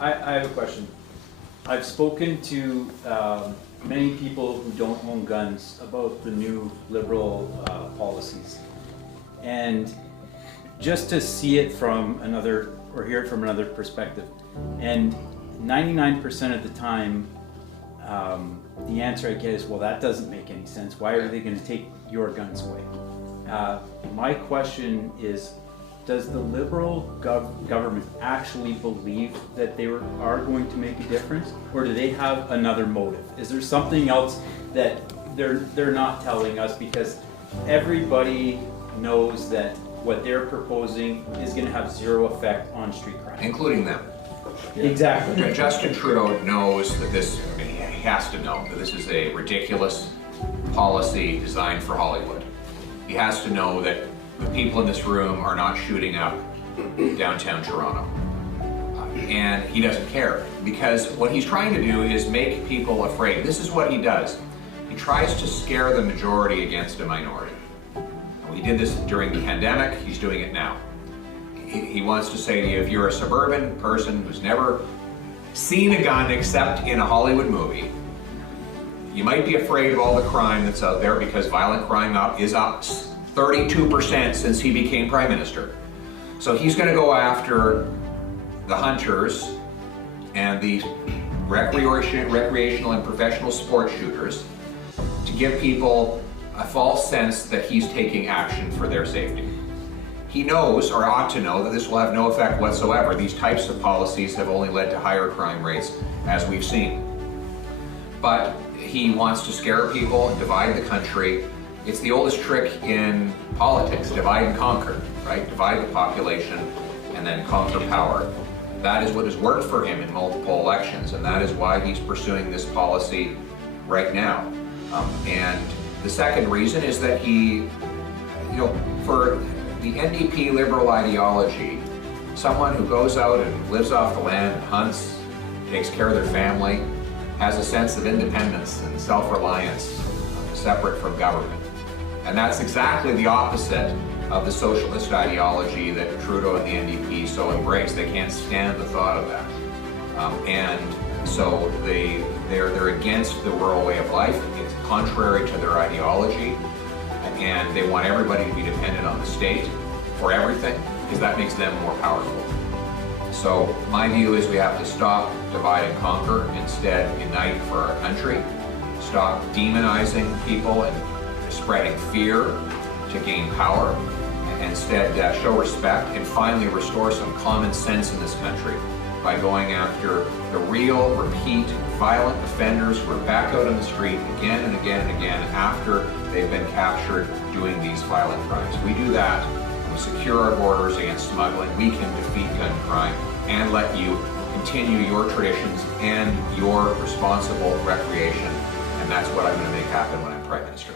I have a question. I've spoken to many people who don't own guns about the new Liberal policies. And just to see it from another, or hear it from another perspective. And 99% of the time, the answer I get is, well, that doesn't make any sense. Why are they going to take your guns away? My question is, does the Liberal government actually believe that they are going to make a difference, or do they have another motive? Is there something else that they're not telling us, because everybody knows that what they're proposing is going to have zero effect on street crime, including them. Yeah. Exactly. Justin Trudeau knows that this, I mean, he has to know that this is a ridiculous policy designed for Hollywood. He has to know that the people in this room are not shooting up downtown Toronto. And he doesn't care, because what he's trying to do is make people afraid. This is what he does. He tries to scare the majority against a minority. He did this during the pandemic, he's doing it now. He wants to say to you, if you're a suburban person who's never seen a gun except in a Hollywood movie, you might be afraid of all the crime that's out there, because violent crime is up 32% since he became Prime Minister. So he's going to go after the hunters and the recreational and professional sport shooters to give people a false sense that he's taking action for their safety. He knows, or ought to know, that this will have no effect whatsoever. These types of policies have only led to higher crime rates, as we've seen. But he wants to scare people and divide the country. It's the oldest trick in politics, divide and conquer, right? Divide the population and then conquer power. That is what has worked for him in multiple elections, and that is why he's pursuing this policy right now. And the second reason is that he, for the NDP Liberal ideology, someone who goes out and lives off the land, hunts, takes care of their family, has a sense of independence and self-reliance separate from government. And that's exactly the opposite of the socialist ideology that Trudeau and the NDP so embrace. They can't stand the thought of that. And so they're against the rural way of life. It's contrary to their ideology. And they want everybody to be dependent on the state for everything, because that makes them more powerful. So my view is we have to stop, divide and conquer, instead unite for our country. Stop demonizing people and spreading fear to gain power, and instead show respect and finally restore some common sense in this country by going after the real, repeat, violent offenders who are back out on the street again and again and again after they've been captured doing these violent crimes. We do that, we secure our borders against smuggling, we can defeat gun crime and let you continue your traditions and your responsible recreation. And that's what I'm going to make happen when I'm Prime Minister.